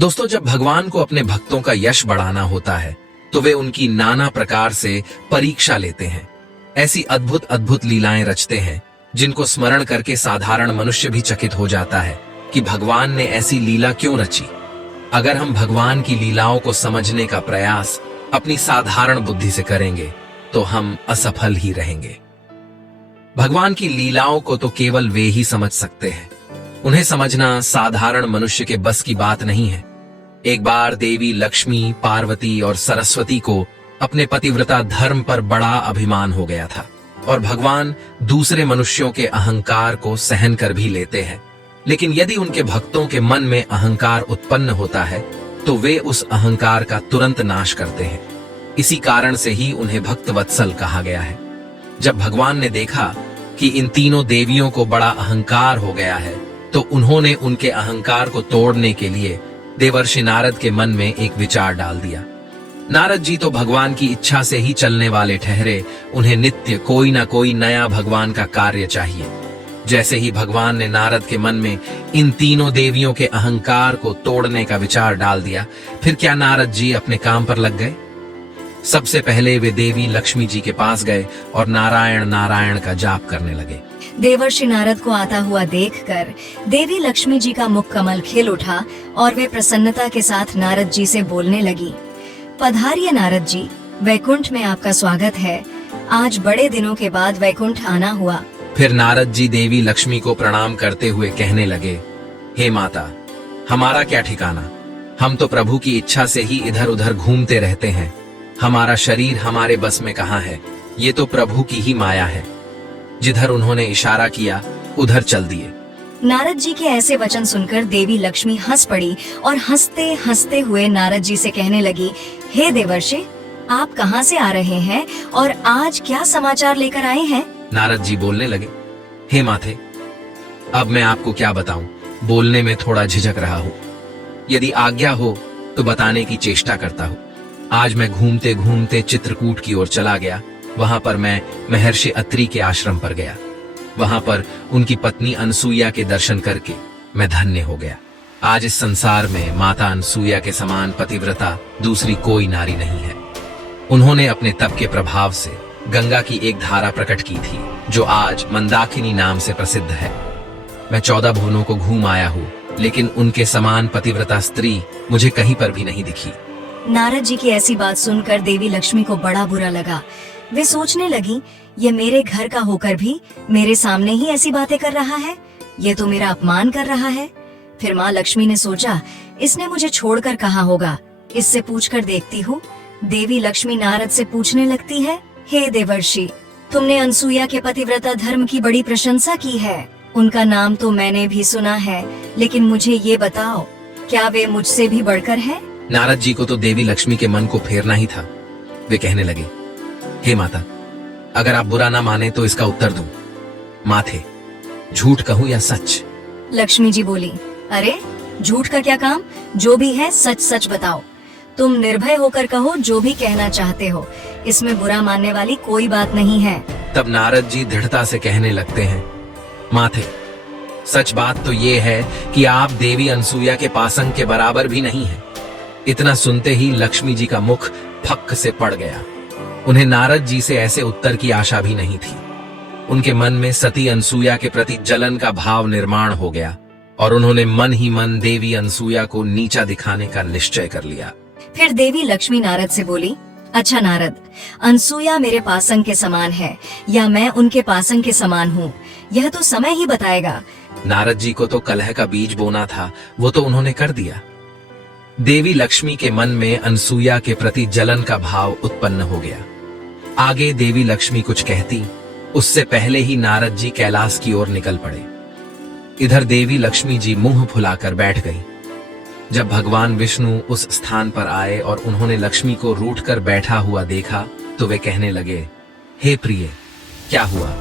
दोस्तों, जब भगवान को अपने भक्तों का यश बढ़ाना होता है तो वे उनकी नाना प्रकार से परीक्षा लेते हैं। ऐसी अद्भुत अद्भुत लीलाएं रचते हैं जिनको स्मरण करके साधारण मनुष्य भी चकित हो जाता है कि भगवान ने ऐसी लीला क्यों रची। अगर हम भगवान की लीलाओं को समझने का प्रयास अपनी साधारण बुद्धि से करेंगे तो हम असफल ही रहेंगे। भगवान की लीलाओं को तो केवल वे ही समझ सकते हैं। उन्हें समझना साधारण मनुष्य के बस की बात नहीं है। एक बार देवी लक्ष्मी, पार्वती और सरस्वती को अपने पतिव्रता धर्म पर बड़ा अभिमान हो गया था और भगवान दूसरे मनुष्यों के अहंकार को सहन कर भी लेते हैं। लेकिन यदि उनके भक्तों के मन में अहंकार उत्पन्न होता है तो वे उस अहंकार का तुरंत नाश करते हैं। इसी कारण से ही उन्हें भक्त वत्सल कहा गया है। जब भगवान ने देखा कि इन तीनों देवियों को बड़ा अहंकार हो गया है तो उन्होंने उनके अहंकार को तोड़ने के लिए देवर्षि नारद के मन में एक विचार डाल दिया। नारद जी तो भगवान की इच्छा से ही चलने वाले ठहरे। उन्हें नित्य कोई ना कोई नया भगवान का कार्य चाहिए। जैसे ही भगवान ने नारद के मन में इन तीनों देवियों के अहंकार को तोड़ने का विचार डाल दिया, फिर क्या नारद जी अपने काम पर लग गए। सबसे पहले वे देवी लक्ष्मी जी के पास गए और नारायण नारायण का जाप करने लगे। देवर्षि नारद को आता हुआ देखकर देवी लक्ष्मी जी का मुख कमल खिल उठा और वे प्रसन्नता के साथ नारद जी से बोलने लगी। पधारिए नारद जी, वैकुंठ में आपका स्वागत है। आज बड़े दिनों के बाद वैकुंठ आना हुआ। फिर नारद जी देवी लक्ष्मी को प्रणाम करते हुए कहने लगे, हे माता, हमारा क्या ठिकाना। हम तो प्रभु की इच्छा से ही इधर उधर घूमते रहते हैं। हमारा शरीर हमारे बस में कहाँ है। ये तो प्रभु की ही माया है। जिधर उन्होंने इशारा किया उधर चल दिए। नारद जी के ऐसे वचन सुनकर देवी लक्ष्मी हंस पड़ी और हंसते हंसते हुए नारद जी से कहने लगी, हे देवर्षि, आप कहाँ से आ रहे हैं और आज क्या समाचार लेकर आए हैं। नारद जी बोलने लगे, हे माथे, अब मैं आपको क्या बताऊं। बोलने में थोड़ा झिझक रहा हूं। यदि आज्ञा हो तो बताने की चेष्टा करता हूं। आज मैं घूमते घूमते चित्रकूट की ओर चला गया। वहां पर मैं महर्षि अत्रि के आश्रम पर गया। वहां पर उनकी पत्नी अनसुईया के दर्शन करके मैं धन्य हो गया। आज इस संसार में माता अनसुईया के समान पतिव्रता दूसरी कोई नारी नहीं है। उन्होंने अपने तप के प्रभाव से गंगा की एक धारा प्रकट की थी जो आज मंदाकिनी नाम से प्रसिद्ध है। मैं 14 भुवनों को घूम आया हूँ, लेकिन उनके समान पतिव्रता स्त्री मुझे कहीं पर भी नहीं दिखी। नारद जी की ऐसी बात सुनकर देवी लक्ष्मी को बड़ा बुरा लगा। वे सोचने लगी, ये मेरे घर का होकर भी मेरे सामने ही ऐसी बातें कर रहा है। ये तो मेरा अपमान कर रहा है। फिर माँ लक्ष्मी ने सोचा, इसने मुझे छोड़कर कहा होगा, इससे पूछकर देखती हूँ। देवी लक्ष्मी नारद से पूछने लगती है, हे देवर्षि, तुमने अनसुईया के पतिव्रता धर्म की बड़ी प्रशंसा की है। उनका नाम तो मैंने भी सुना है, लेकिन मुझे ये बताओ, क्या वे मुझसे भी बढ़कर हैं? नारद जी को तो देवी लक्ष्मी के मन को फेरना ही था। वे कहने लगे, हे माता, अगर आप बुरा ना माने तो इसका उत्तर दूं। माथे, झूठ कहूं या सच। लक्ष्मी जी बोली, अरे झूठ का क्या काम, जो भी है सच सच बताओ। तुम निर्भय होकर कहो जो भी कहना चाहते हो, इसमें बुरा मानने वाली कोई बात नहीं है। तब नारद जी दृढ़ता से कहने लगते हैं, माथे, सच बात तो ये है कि आप देवी अनसुईया के पासंग के बराबर भी नहीं हैं। इतना सुनते ही लक्ष्मी जी का मुख फक से पड़ गया। उन्हें नारद जी से ऐसे उत्तर की आशा भी नहीं थी। उनके मन में सती अनसुईया के प्रति जलन का भाव निर्माण हो गया और उन्होंने मन ही मन देवी अनसुईया को नीचा दिखाने का निश्चय कर लिया। फिर देवी लक्ष्मी नारद से बोली, अच्छा नारद, अनसुईया मेरे पासंग के समान है या मैं उनके पासंग के समान हूँ, यह तो समय ही बताएगा। नारद जी को तो कलह का बीज बोना था, वो तो उन्होंने कर दिया। देवी लक्ष्मी के मन में अनसुईया के प्रति जलन का भाव उत्पन्न हो गया। आगे देवी लक्ष्मी कुछ कहती, उससे पहले ही नारद जी कैलाश की ओर निकल पड़े। इधर देवी लक्ष्मी जी मुंह फुलाकर बैठ गई। जब भगवान विष्णु उस स्थान पर आए और उन्होंने लक्ष्मी को रूठ कर बैठा हुआ देखा तो वे कहने लगे, हे प्रिय, क्या हुआ,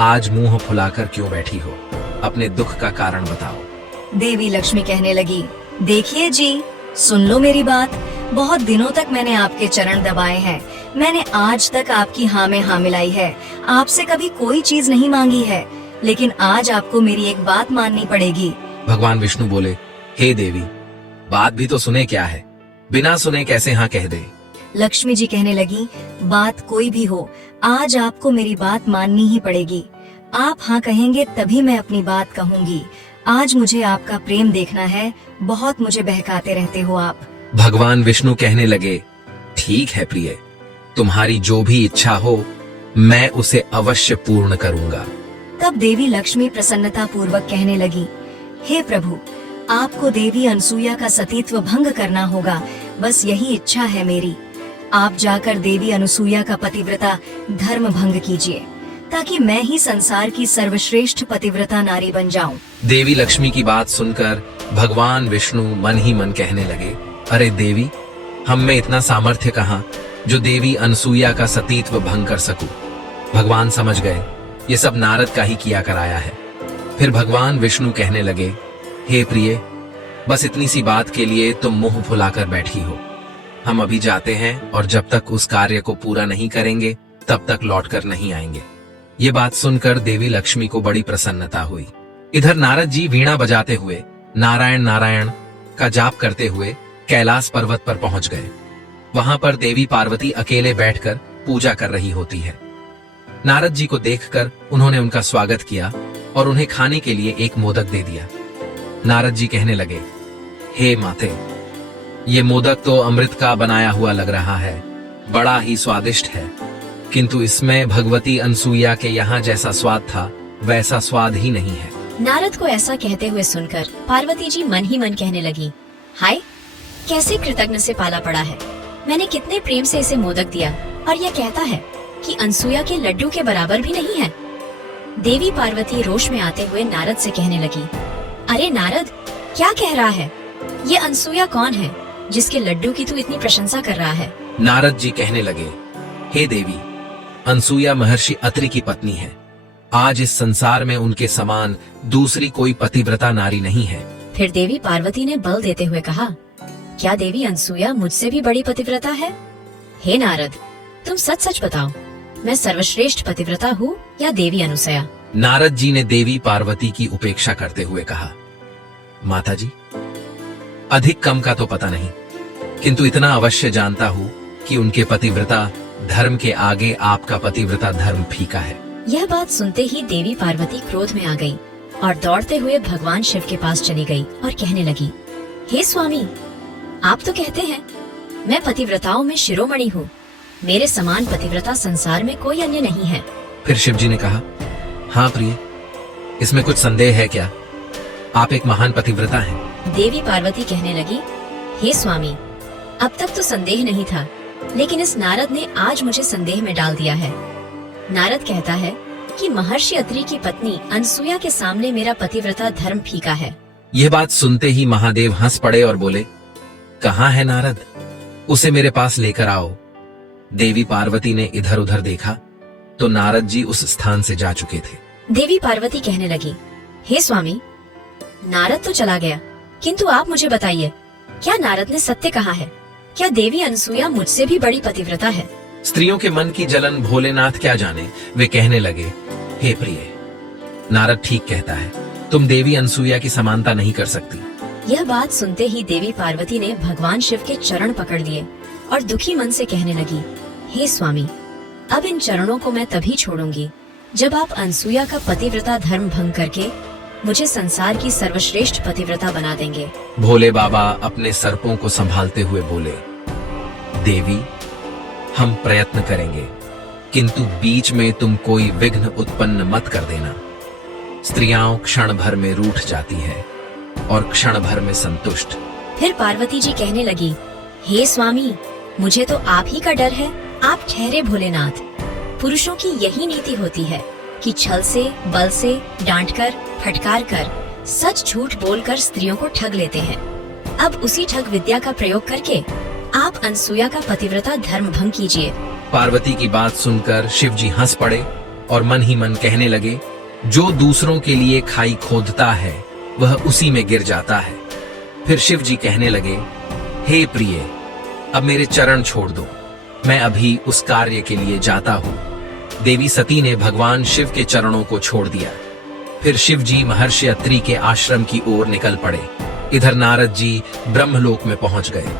आज मुंह फुलाकर क्यों बैठी हो, अपने दुख का कारण बताओ। देवी लक्ष्मी कहने लगी, देखिए जी, सुन लो मेरी बात। बहुत दिनों तक मैंने आपके चरण दबाए हैं। मैंने आज तक आपकी हाँ में हाँ मिलाई है। आपसे कभी कोई चीज नहीं मांगी है, लेकिन आज आपको मेरी एक बात माननी पड़ेगी। भगवान विष्णु बोले, हे देवी, बात भी तो सुने क्या है, बिना सुने कैसे हाँ कह दे। लक्ष्मी जी कहने लगी, बात कोई भी हो, आज आपको मेरी बात माननी ही पड़ेगी। आप हाँ कहेंगे तभी मैं अपनी बात कहूँगी। आज मुझे आपका प्रेम देखना है, बहुत मुझे बहकाते रहते हो आप। भगवान विष्णु कहने लगे, ठीक है प्रिय, तुम्हारी जो भी इच्छा हो मैं उसे अवश्य पूर्ण करूंगा। तब देवी लक्ष्मी प्रसन्नता पूर्वक कहने लगी, हे प्रभु, आपको देवी अनसुईया का सतीत्व भंग करना होगा, बस यही इच्छा है मेरी। आप जाकर देवी अनसुईया का पतिव्रता धर्म भंग कीजिए, ताकि मैं ही संसार की सर्वश्रेष्ठ पतिव्रता नारी बन जाऊं। देवी लक्ष्मी की बात सुनकर भगवान विष्णु मन ही मन कहने लगे, अरे देवी, हम में इतना सामर्थ्य कहाँ जो देवी अनसुईया का सतीत्व भंग कर सकूं। भगवान समझ गए ये सब नारद का ही किया कराया है। फिर भगवान विष्णु कहने लगे, हे प्रिय, बस इतनी सी बात के लिए तुम मुंह फुलाकर बैठी हो। हम अभी जाते हैं और जब तक उस कार्य को पूरा नहीं करेंगे तब तक लौटकर नहीं आएंगे। ये बात सुनकर देवी लक्ष्मी को बड़ी प्रसन्नता हुई। इधर नारद जी वीणा बजाते हुए नारायण नारायण का जाप करते हुए कैलाश पर्वत पर पहुंच गए। वहां पर देवी पार्वती अकेले बैठकर पूजा कर रही होती है। नारद जी को देखकर उन्होंने उनका स्वागत किया और उन्हें खाने के लिए एक मोदक दे दिया। नारद जी कहने लगे, हे माते, ये मोदक तो अमृत का बनाया हुआ लग रहा है, बड़ा ही स्वादिष्ट है, किंतु इसमें भगवती अनसुईया के यहाँ जैसा स्वाद था वैसा स्वाद ही नहीं है। नारद को ऐसा कहते हुए सुनकर पार्वती जी मन ही मन कहने लगी, हाय, कैसे कृतज्ञ से पाला पड़ा है। मैंने कितने प्रेम से इसे मोदक दिया और यह कहता है कि अनसुईया के लड्डू के बराबर भी नहीं है। देवी पार्वती रोष में आते हुए नारद से कहने लगी, अरे नारद, क्या कह रहा है? ये अनसुईया कौन है जिसके लड्डू की तू इतनी प्रशंसा कर रहा है? नारद जी कहने लगे, हे देवी, अनसुईया महर्षि अत्रि की पत्नी है। आज इस संसार में उनके समान दूसरी कोई पतिव्रता नारी नहीं है। फिर देवी पार्वती ने बल देते हुए कहा, क्या देवी अनसुईया मुझसे भी बड़ी पतिव्रता है? हे नारद, तुम सच सच बताओ, मैं सर्वश्रेष्ठ पतिव्रता हूँ या देवी अनुसया? नारद जी ने देवी पार्वती की उपेक्षा करते हुए कहा, माता जी, अधिक कम का तो पता नहीं, किंतु इतना अवश्य जानता हूँ कि उनके पतिव्रता धर्म के आगे आपका पतिव्रता धर्म फीका है। यह बात सुनते ही देवी पार्वती क्रोध में आ गई और दौड़ते हुए भगवान शिव के पास चली गई और कहने लगी, हे स्वामी, आप तो कहते हैं मैं पतिव्रताओं में शिरोमणि हूँ, मेरे समान पतिव्रता संसार में कोई अन्य नहीं है। फिर शिव जी ने कहा, हाँ प्रिय, इसमें कुछ संदेह है क्या? आप एक महान पतिव्रता हैं। देवी पार्वती कहने लगी, हे स्वामी, अब तक तो संदेह नहीं था, लेकिन इस नारद ने आज मुझे संदेह में डाल दिया है। नारद कहता है कि महर्षि अत्रि की पत्नी अनसुईया के सामने मेरा पतिव्रता धर्म फीका है। यह बात सुनते ही महादेव हंस पड़े और बोले, कहाँ है नारद? उसे मेरे पास लेकर आओ। देवी पार्वती ने इधर उधर देखा तो नारद जी उस स्थान से जा चुके थे। देवी पार्वती कहने लगी, हे स्वामी, नारद तो चला गया, किंतु आप मुझे बताइए, क्या नारद ने सत्य कहा है? क्या देवी अनसुईया मुझसे भी बड़ी पतिव्रता है? स्त्रियों के मन की जलन भोलेनाथ क्या जाने। वे कहने लगे, हे प्रिय, नारद ठीक कहता है, तुम देवी अनसुईया की समानता नहीं कर सकती। यह बात सुनते ही देवी पार्वती ने भगवान शिव के चरण पकड़ लिए और दुखी मन से कहने लगी, हे स्वामी, अब इन चरणों को मैं तभी छोड़ूंगी जब आप अनसुईया का पतिव्रता धर्म भंग करके मुझे संसार की सर्वश्रेष्ठ पतिव्रता बना देंगे। भोले बाबा अपने सर्पों को संभालते हुए बोले, देवी, हम प्रयत्न करेंगे, किंतु बीच में तुम कोई विघ्न उत्पन्न मत कर देना। स्त्रियां क्षण भर में रूठ जाती है और क्षण भर में संतुष्ट। फिर पार्वती जी कहने लगी, हे स्वामी, मुझे तो आप ही का डर है। आप ठहरे भोलेनाथ। पुरुषों की यही नीति होती है कि छल से, बल से, डांटकर, फटकार कर, सच झूठ बोलकर स्त्रियों को ठग लेते हैं। अब उसी ठग विद्या का प्रयोग करके आप अनसुईया का पतिव्रता धर्म भंग कीजिए। पार्वती की बात सुनकर शिव जी हंस पड़े और मन ही मन कहने लगे, जो दूसरों के लिए खाई खोदता है वह उसी में गिर जाता है। फिर शिव जी कहने लगे, हे प्रिय, अब मेरे चरण छोड़ दो, मैं अभी उस कार्य के लिए जाता हूँ। देवी सती ने भगवान शिव के चरणों को छोड़ दिया। फिर शिव जी महर्षि अत्रि के आश्रम की ओर निकल पड़े। इधर नारद जी ब्रह्मलोक में पहुंच गए।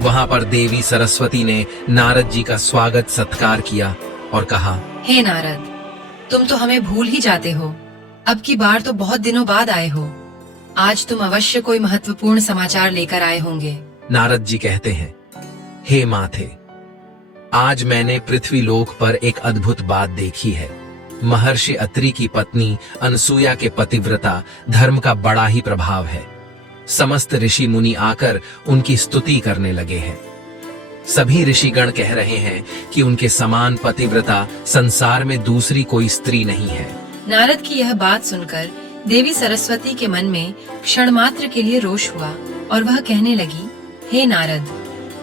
वहां पर देवी सरस्वती ने नारद जी का स्वागत सत्कार किया और कहा, हे नारद, तुम तो हमें भूल ही जाते हो। अब की बार तो बहुत दिनों बाद आए हो। आज तुम अवश्य कोई महत्वपूर्ण समाचार लेकर आए होंगे। नारद जी कहते हैं, हे माथे, आज मैंने पृथ्वी लोक पर एक अद्भुत बात देखी है। महर्षि अत्रि की पत्नी अनसुया के पतिव्रता धर्म का बड़ा ही प्रभाव है। समस्त ऋषि मुनि आकर उनकी स्तुति करने लगे हैं। सभी ऋषिगण कह रहे हैं कि उनके समान पतिव्रता संसार में दूसरी कोई स्त्री नहीं है। नारद की यह बात सुनकर देवी सरस्वती के मन में क्षण मात्र के लिए रोष हुआ और वह कहने लगी, हे नारद,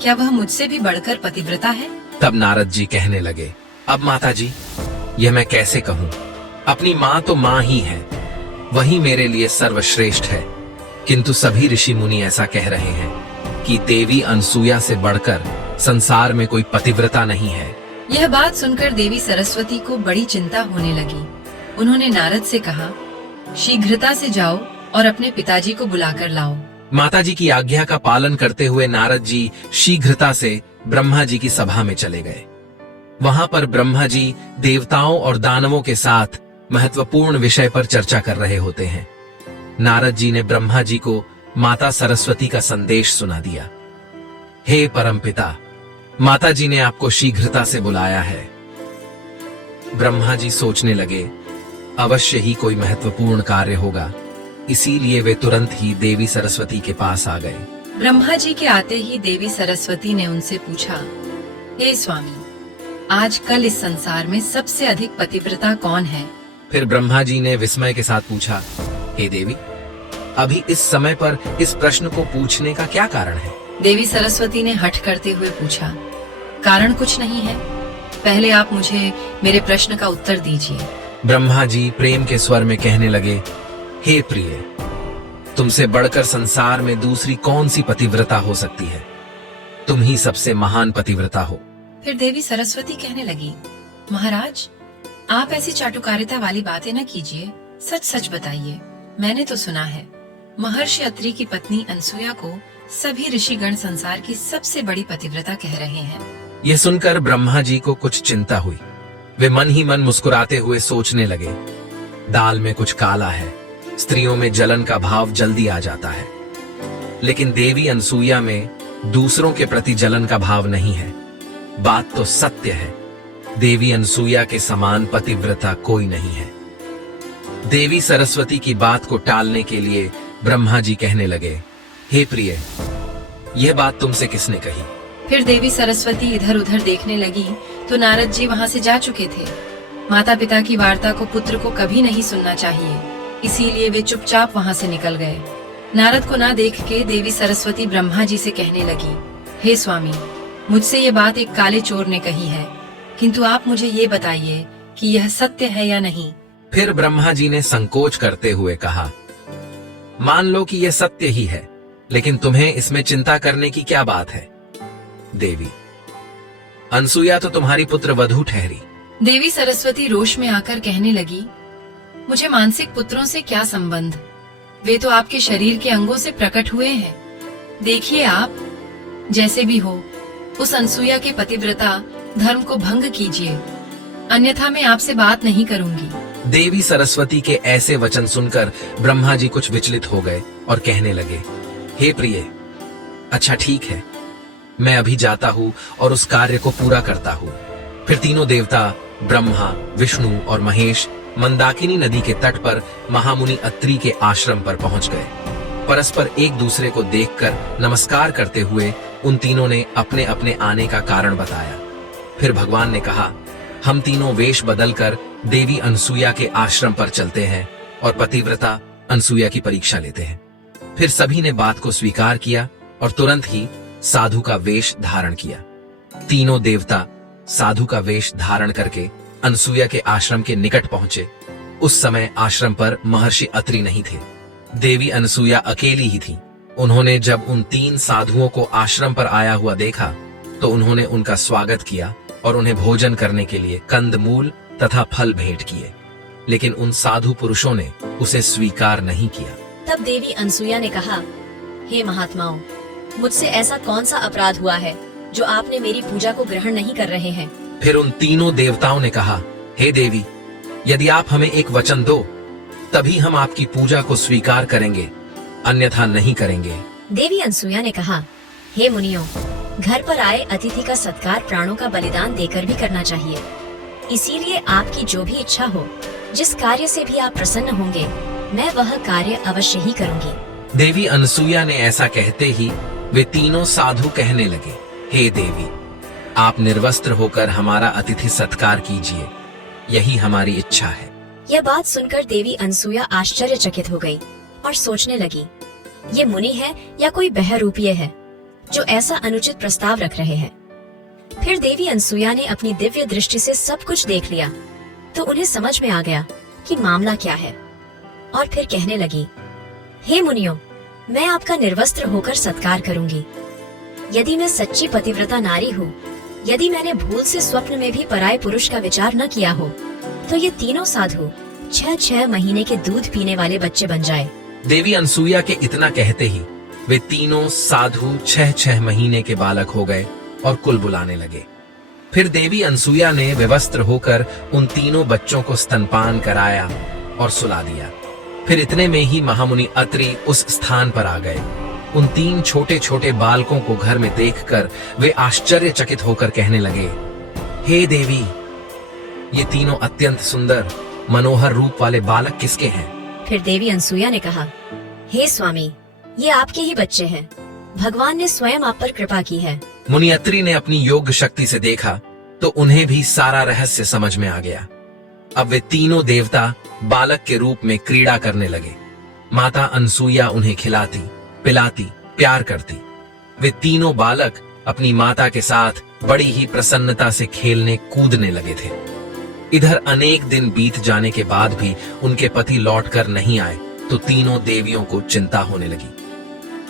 क्या वह मुझसे भी बढ़कर पतिव्रता है? तब नारद जी कहने लगे, अब माता जी, यह मैं कैसे कहूँ? अपनी माँ तो माँ ही है, वही मेरे लिए सर्वश्रेष्ठ है। किंतु सभी ऋषि मुनि ऐसा कह रहे हैं कि देवी अनसुया से बढ़कर संसार में कोई पतिव्रता नहीं है। यह बात सुनकर देवी सरस्वती को बड़ी चिंता होने लगी। उन्होंने नारद से कहा, शीघ्रता से जाओ और अपने पिताजी को बुलाकर लाओ। माताजी की आज्ञा का पालन करते हुए नारद जी शीघ्रता से ब्रह्मा जी की सभा में चले गए। वहां पर ब्रह्मा जी देवताओं और दानवों के साथ महत्वपूर्ण विषय पर चर्चा कर रहे होते हैं। नारद जी ने ब्रह्मा जी को माता सरस्वती का संदेश सुना दिया। हे परमपिता, माता जी ने आपको शीघ्रता से बुलाया है। ब्रह्मा जी सोचने लगे, अवश्य ही कोई महत्वपूर्ण कार्य होगा, इसीलिए वे तुरंत ही देवी सरस्वती के पास आ गए। ब्रह्मा जी के आते ही देवी सरस्वती ने उनसे पूछा, हे स्वामी, आजकल इस संसार में सबसे अधिक पतिव्रता कौन है? फिर ब्रह्मा जी ने विस्मय के साथ पूछा, हे देवी, अभी इस समय पर इस प्रश्न को पूछने का क्या कारण है? देवी सरस्वती ने हठ करते हुए पूछा, कारण कुछ नहीं है, पहले आप मुझे मेरे प्रश्न का उत्तर दीजिए। ब्रह्मा जी प्रेम के स्वर में कहने लगे, हे प्रिय, तुमसे बढ़कर संसार में दूसरी कौन सी पतिव्रता हो सकती है? तुम ही सबसे महान पतिव्रता हो। फिर देवी सरस्वती कहने लगी, महाराज, आप ऐसी चाटुकारिता वाली बातें न कीजिए, सच सच बताइए। मैंने तो सुना है महर्षि अत्रि की पत्नी अनसुया को सभी ऋषिगण संसार की सबसे बड़ी पतिव्रता कह रहे हैं। यह सुनकर ब्रह्मा जी को कुछ चिंता हुई। वे मन ही मन मुस्कुराते हुए सोचने लगे, दाल में कुछ काला है, स्त्रियों में जलन का भाव जल्दी आ जाता है, लेकिन देवी अनसुया में दूसरों के प्रति जलन का भाव नहीं है। बात तो सत्य है, देवी अनसुया के समान पतिव्रता कोई नहीं है। देवी सरस्वती की बात को टालने के लिए ब्रह्मा जी कहने लगे, हे प्रिय, यह बात तुमसे किसने कही? फिर देवी सरस्वती इधर उधर देखने लगी तो नारद जी वहाँ से जा चुके थे। माता पिता की वार्ता को पुत्र को कभी नहीं सुनना चाहिए, इसीलिए वे चुपचाप वहाँ से निकल गए। नारद को ना देख के देवी सरस्वती ब्रह्मा जी से कहने लगी, हे स्वामी, मुझसे ये बात एक काले चोर ने कही है, किंतु आप मुझे ये बताइए कि यह सत्य है या नहीं। फिर ब्रह्मा जी ने संकोच करते हुए कहा, मान लो कि यह सत्य ही है, लेकिन तुम्हें इसमें चिंता करने की क्या बात है? देवी, अनसुया तो तुम्हारी पुत्र वधू ठहरी। देवी सरस्वती रोष में आकर कहने लगी, मुझे मानसिक पुत्रों से क्या संबंध? वे तो आपके शरीर के अंगों से प्रकट हुए हैं। देखिए आप, जैसे भी हो, उस अनसुया के पतिव्रता धर्म को भंग कीजिए, अन्यथा मैं आपसे बात नहीं करूंगी। देवी सरस्वती के ऐसे वचन सुनकर ब्रह्मा जी कुछ विचलित हो गए और कहने लगे, हे प्रिय, अच्छा ठीक है, मैं अभी जाता हूँ और उस कार्य को पूरा करता हूँ। फिर तीनों देवता ब्रह्मा, विष्णु और महेश मंदाकिनी नदी के तट पर महामुनि अत्रि के आश्रम पर पहुंच गए। परस्पर एक दूसरे को देखकर नमस्कार करते हुए उन तीनों ने अपने अपने आने का कारण बताया। फिर भगवान ने कहा, हम तीनों वेश बदलकर देवी अनसुया के आश्रम पर चलते हैं और पतिव्रता अनसुया की परीक्षा लेते हैं। फिर सभी ने बात को स्वीकार किया और तुरंत ही साधु का वेश धारण किया। तीनों देवता साधु का वेश धारण करके अनसुया के आश्रम के निकट पहुंचे। उस समय आश्रम पर महर्षि अत्रि नहीं थे, देवी अनसुया अकेली ही थी। उन्होंने जब उन तीन साधुओं को आश्रम पर आया हुआ देखा तो उन्होंने उनका स्वागत किया और उन्हें भोजन करने के लिए कंदमूल तथा फल भेंट किए, लेकिन उन साधु पुरुषों ने उसे स्वीकार नहीं किया। तब देवी अनसुया ने कहा, हे महात्माओं, मुझसे ऐसा कौन सा अपराध हुआ है जो आपने मेरी पूजा को ग्रहण नहीं कर रहे हैं? फिर उन तीनों देवताओं ने कहा, हे देवी, यदि आप हमें एक वचन दो तभी हम आपकी पूजा को स्वीकार करेंगे, अन्यथा नहीं करेंगे। देवी अनसुया ने कहा, हे मुनियों, घर पर आए अतिथि का सत्कार प्राणों का बलिदान देकर भी करना चाहिए। इसीलिए आपकी जो भी इच्छा हो, जिस कार्य से भी आप प्रसन्न होंगे, मैं वह कार्य अवश्य ही करूंगी। देवी अनसुया ने ऐसा कहते ही वे तीनों साधु कहने लगे, हे देवी, आप निर्वस्त्र होकर हमारा अतिथि सत्कार कीजिए, यही हमारी इच्छा है। यह बात सुनकर देवी अनसुया आश्चर्यचकित हो गई और सोचने लगी, ये मुनि है या कोई बहरूपीय है जो ऐसा अनुचित प्रस्ताव रख रहे हैं। फिर देवी अनसुया ने अपनी दिव्य दृष्टि से सब कुछ देख लिया तो उन्हें समझ में आ गया कि मामला क्या है, और फिर कहने लगी, हे मुनियों, मैं आपका निर्वस्त्र होकर सत्कार करूंगी। यदि मैं सच्ची पतिव्रता नारी हूँ, यदि मैंने भूल से स्वप्न में भी पराये पुरुष का विचार न किया हो, तो ये तीनों साधु 6-6 महीने के दूध पीने वाले बच्चे बन जाए। देवी अनसुया के इतना कहते ही वे तीनों साधु 6-6 महीने के बालक हो गए और कुल बुलाने लगे। फिर देवी अनसुया ने विवस्त्र होकर उन तीनों बच्चों को स्तनपान कराया और सुला दिया। फिर इतने में ही महामुनि अत्रि उस स्थान पर आ गए। उन 3 छोटे छोटे बालकों को घर में देखकर वे आश्चर्यचकित होकर कहने लगे, हे देवी, ये तीनों अत्यंत सुंदर मनोहर रूप वाले बालक किसके हैं? फिर देवी अनसुया ने कहा, हे स्वामी, ये आपके ही बच्चे हैं। भगवान ने स्वयं आप पर कृपा की है। मुनि अत्रि ने अपनी योग शक्ति से देखा तो उन्हें भी सारा रहस्य समझ में आ गया। अब वे तीनों देवता बालक के रूप में क्रीड़ा करने लगे। माता अनसुया उन्हें खिलाती, पिलाती, प्यार करती। वे तीनों बालक अपनी माता के साथ बड़ी ही प्रसन्नता से खेलने कूदने लगे थे। इधर अनेक दिन बीत जाने के बाद भी उनके पति लौटकर नहीं आए तो तीनों देवियों को चिंता होने लगी।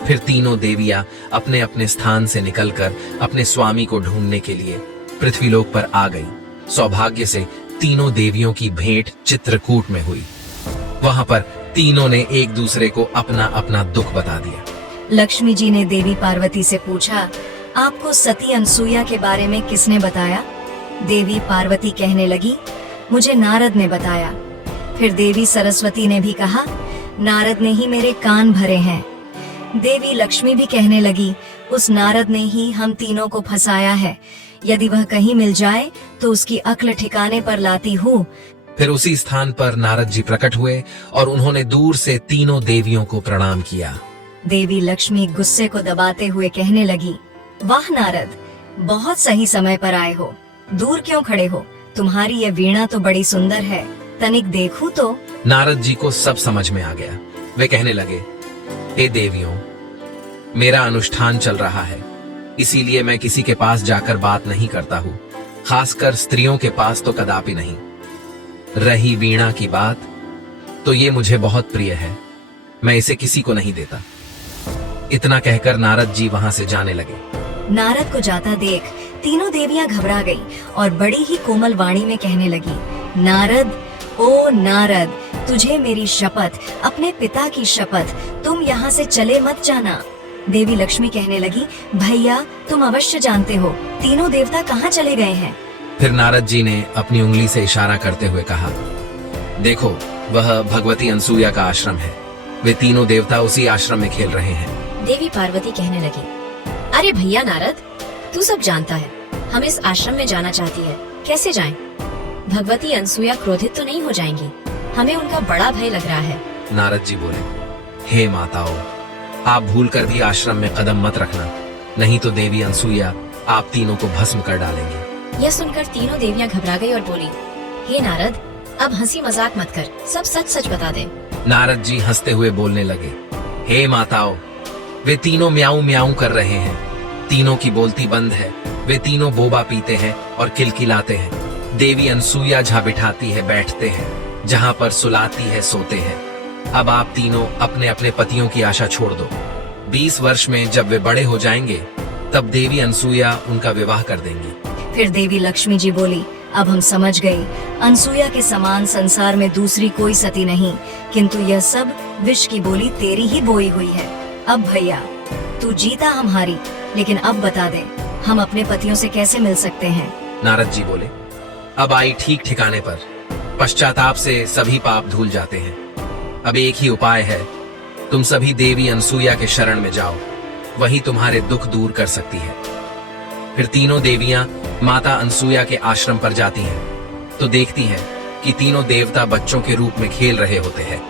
फिर तीनों देवियां अपने अपने स्थान से निकलकर अपने स्वामी को ढूंढने के लिए पृथ्वीलोक पर आ गई। सौभाग्य से तीनों देवियों की भेंट चित्रकूट में हुई। वहां पर तीनों ने एक दूसरे को अपना अपना दुख बता दिया। लक्ष्मी जी ने देवी पार्वती से पूछा, आपको सती अनसुया के बारे में किसने बताया? देवी पार्वती कहने लगी, मुझे नारद ने बताया। फिर देवी सरस्वती ने भी कहा, नारद ने ही मेरे कान भरे हैं। देवी लक्ष्मी भी कहने लगी, उस नारद ने ही हम तीनों को फंसाया है। यदि वह कहीं मिल जाए तो उसकी अक्ल ठिकाने पर लाती हूँ। फिर उसी स्थान पर नारद जी प्रकट हुए और उन्होंने दूर से तीनों देवियों को प्रणाम किया। देवी लक्ष्मी गुस्से को दबाते हुए कहने लगी, वाह नारद, बहुत सही समय पर आए हो। दूर क्यों खड़े हो? तुम्हारी ये वीणा तो बड़ी सुंदर है, तनिक देखूं तो। नारद जी को सब समझ में आ गया। वे कहने लगे, हे देवियों, मेरा अनुष्ठान चल रहा है, इसीलिए मैं किसी के पास जाकर बात नहीं करता हूँ, खासकर स्त्रियों के पास तो कदापि नहीं। रही वीणा की बात, तो ये मुझे बहुत प्रिय है, मैं इसे किसी को नहीं देता। इतना कहकर नारद जी वहां से जाने लगे। नारद को जाता देख तीनों देवियां घबरा गई और बड़ी ही कोमल वाणी में कहने लगी, नारद, ओ नारद, तुझे मेरी शपथ, अपने पिता की शपथ, तुम यहाँ से चले मत जाना। देवी लक्ष्मी कहने लगी, भैया तुम अवश्य जानते हो तीनों देवता कहाँ चले गए हैं। फिर नारद जी ने अपनी उंगली से इशारा करते हुए कहा, देखो, वह भगवती अनसुया का आश्रम है। वे तीनों देवता उसी आश्रम में खेल रहे हैं। देवी पार्वती कहने लगी, अरे भैया नारद, तू सब जानता है, हम इस आश्रम में जाना चाहती है, कैसे जाएं? भगवती अनसुया क्रोधित तो नहीं हो जाएंगी? हमें उनका बड़ा भय लग रहा है। नारद जी बोले, हे माताओं, आप भूलकर भी आश्रम में कदम मत रखना, नहीं तो देवी अनसुया आप तीनों को भस्म कर डालेंगे। यह सुनकर तीनों देवियां घबरा गई और बोली, हे नारद, अब हंसी मजाक मत कर, सब सच सच बता दे। नारद जी हंसते हुए बोलने लगे, हे माताओं, वे तीनों म्याऊं म्याऊं कर रहे हैं, तीनों की बोलती बंद है। वे तीनों बोबा पीते हैं और किलकिलाते हैं। देवी अनसुया जहाँ बिठाती है बैठते हैं, जहाँ पर सुलाती है सोते हैं। अब आप तीनों अपने अपने पतियों की आशा छोड़ दो। 20 वर्ष में जब वे बड़े हो जाएंगे तब देवी अनसुया उनका विवाह कर देंगी। फिर देवी लक्ष्मी जी बोली, अब हम समझ गए, अनसुया के समान संसार में दूसरी कोई सती नहीं, किंतु यह सब विष की बोली तेरी ही बोई हुई है। अब भैया तू जीता हम हारी, लेकिन अब बता दे हम अपने पतियों से कैसे मिल सकते हैं। नारद जी बोले, अब आई ठीक ठिकाने पर। पश्चाताप से सभी पाप धुल जाते हैं। अब एक ही उपाय है, तुम सभी देवी अनसुया के शरण में जाओ, वही तुम्हारे दुख दूर कर सकती है। फिर तीनों देवियां माता अनसुया के आश्रम पर जाती हैं, तो देखती हैं कि तीनों देवता बच्चों के रूप में खेल रहे होते हैं।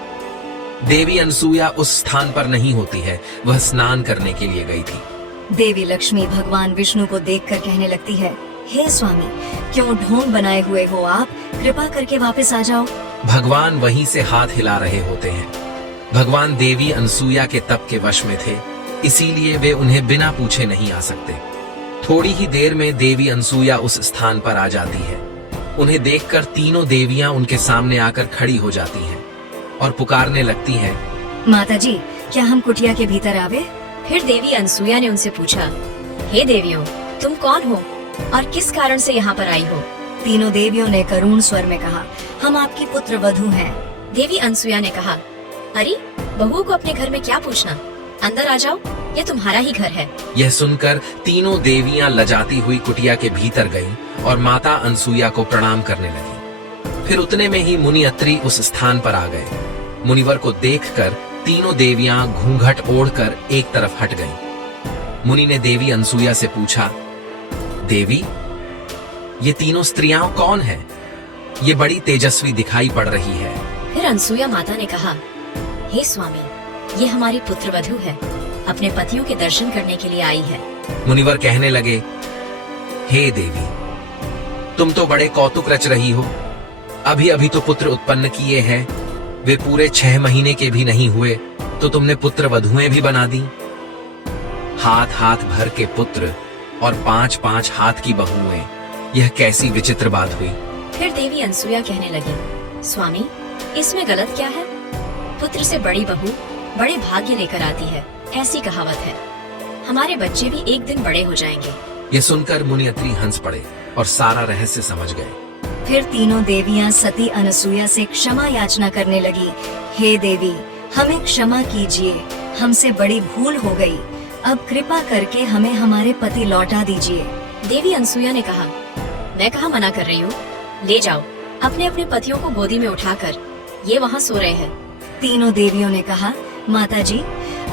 देवी अनसुया उस स्थान पर नहीं होती है, वह स्नान करने के लिए गई थी। देवी लक्ष्मी भगवान विष्णु को देखकर कहने लगती है, हे स्वामी, क्यों ढोंग बनाए हुए हो आप, कृपा करके वापस आ जाओ। भगवान वहीं से हाथ हिला रहे होते हैं। भगवान देवी अनसुया के तप के वश में थे, इसीलिए वे उन्हें बिना पूछे नहीं आ सकते। थोड़ी ही देर में देवी अनसुया उस स्थान पर आ जाती है। उन्हें देखकर तीनों देवियां उनके सामने आकर खड़ी हो जाती हैं और पुकारने लगती हैं, माता जी, क्या हम कुटिया के भीतर आवे? फिर देवी अनसुया ने उनसे पूछा, हे देवियों, तुम कौन हो और किस कारण से यहाँ पर आई हो? तीनों देवियों ने करुण स्वर में कहा, हम आपकी पुत्र वधू हैं। देवी अनसुया ने कहा, अरे बहू को अपने घर में क्या पूछना, अंदर आ जाओ, ये तुम्हारा ही घर है। यह सुनकर तीनों देवियां लजाती हुई कुटिया के भीतर गईं और माता अनसुया को प्रणाम करने लगी। फिर उतने में ही मुनि अत्रि उस स्थान पर आ गए। मुनिवर को देखकर तीनों देवियां घूंघट ओढ़कर एक तरफ हट गईं। मुनि ने देवी अनसुया से पूछा, देवी, ये तीनों स्त्रियां कौन हैं? ये बड़ी तेजस्वी दिखाई पड़ रही है। फिर अनसुया माता ने कहा, हे स्वामी, ये हमारी पुत्र वधू है, अपने पतियों के दर्शन करने के लिए आई है। मुनिवर कहने लगे, हे देवी, तुम तो बड़े कौतुक रच रही हो। अभी अभी तो पुत्र उत्पन्न किए हैं, वे पूरे 6 महीने के भी नहीं हुए तो तुमने पुत्र वधुएं भी बना दी। हाथ हाथ भर के पुत्र और 5-5 हाथ की बहुएं, यह कैसी विचित्र बात हुई। फिर देवी अनसुया कहने लगी, स्वामी, इसमें गलत क्या है? पुत्र से बड़ी बहू बड़े भाग्य लेकर आती है, ऐसी कहावत है। हमारे बच्चे भी एक दिन बड़े हो जाएंगे। यह सुनकर मुनि अत्रि हंस पड़े और सारा रहस्य समझ गए। फिर तीनों देवियां सती अनसुया से क्षमा याचना करने लगी, हे देवी, हमें क्षमा कीजिए, हमसे बड़ी भूल हो गई, अब कृपा करके हमें हमारे पति लौटा दीजिए। देवी अनसुया ने कहा, मैं कहाँ मना कर रही हूँ, ले जाओ अपने अपने पतियों को गोदी में उठाकर, ये वहाँ सो रहे हैं। तीनों देवियों ने कहा, माता जी,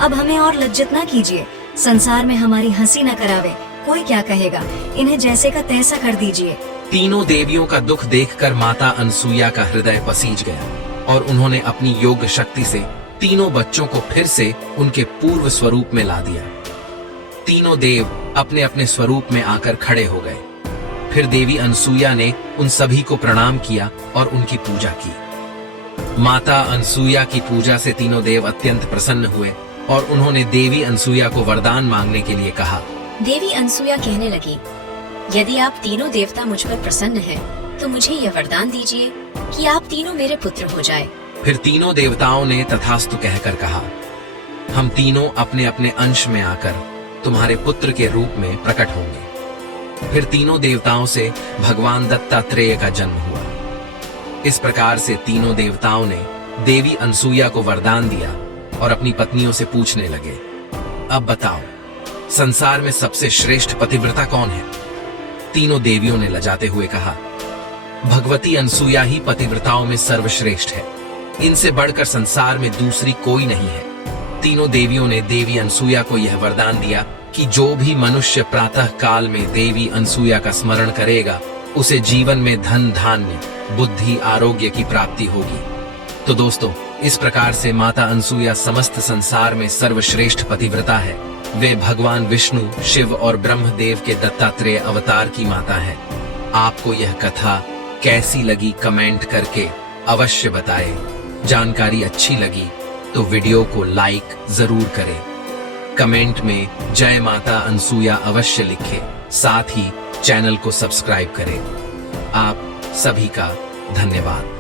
अब हमें और लज्जित न कीजिए, संसार में हमारी हंसी न करावे, कोई क्या कहेगा, इन्हें जैसे का तैसा कर दीजिए। तीनों देवियों का दुख देखकर माता अनसुया का हृदय पसीज गया और उन्होंने अपनी योग शक्ति से तीनों बच्चों को फिर से उनके पूर्व स्वरूप में ला दिया। तीनों देव अपने अपने स्वरूप में आकर खड़े हो गए। फिर देवी अनसुया ने उन सभी को प्रणाम किया और उनकी पूजा की। माता अनसुया की पूजा से तीनों देव अत्यंत प्रसन्न हुए और उन्होंने देवी अनसुया को वरदान मांगने के लिए कहा। देवी अनसुया कहने लगी, यदि आप तीनों देवता मुझ पर प्रसन्न हैं, तो मुझे यह वरदान दीजिए कि आप तीनों मेरे पुत्र हो जाए। फिर तीनों देवताओं ने तथास्तु कहकर कहा, हम तीनों अपने अपने अंश में आकर तुम्हारे पुत्र के रूप में प्रकट होंगे। फिर तीनों देवताओं से भगवान दत्तात्रेय का जन्म हुआ। इस प्रकार से तीनों देवताओं ने देवी अनसुया को वरदान दिया और अपनी पत्नियों से पूछने लगे, अब बताओ, संसार में सबसे श्रेष्ठ पतिव्रता कौन है? तीनों देवियों ने लजाते हुए कहा, भगवती अनसुया ही पतिव्रताओं में सर्वश्रेष्ठ है, इनसे बढ़कर संसार में दूसरी कोई नहीं है। तीनों देवियों ने देवी अनसुया को यह वरदान दिया कि जो भी मनुष्य प्रातः काल में देवी अनसुया का स्मरण करेगा, उसे जीवन में धन धान्य बुद्धि आरोग्य की प्राप्ति होगी। तो दोस्तों, इस प्रकार से माता अनसुया समस्त संसार में सर्वश्रेष्ठ पतिव्रता है। वे भगवान विष्णु, शिव और ब्रह्मदेव के दत्तात्रेय अवतार की माता है। आपको यह कथा कैसी लगी कमेंट करके अवश्य बताएं। जानकारी अच्छी लगी तो वीडियो को लाइक जरूर करें। कमेंट में जय माता अनसुया अवश्य लिखें, साथ ही चैनल को सब्सक्राइब करें। आप सभी का धन्यवाद।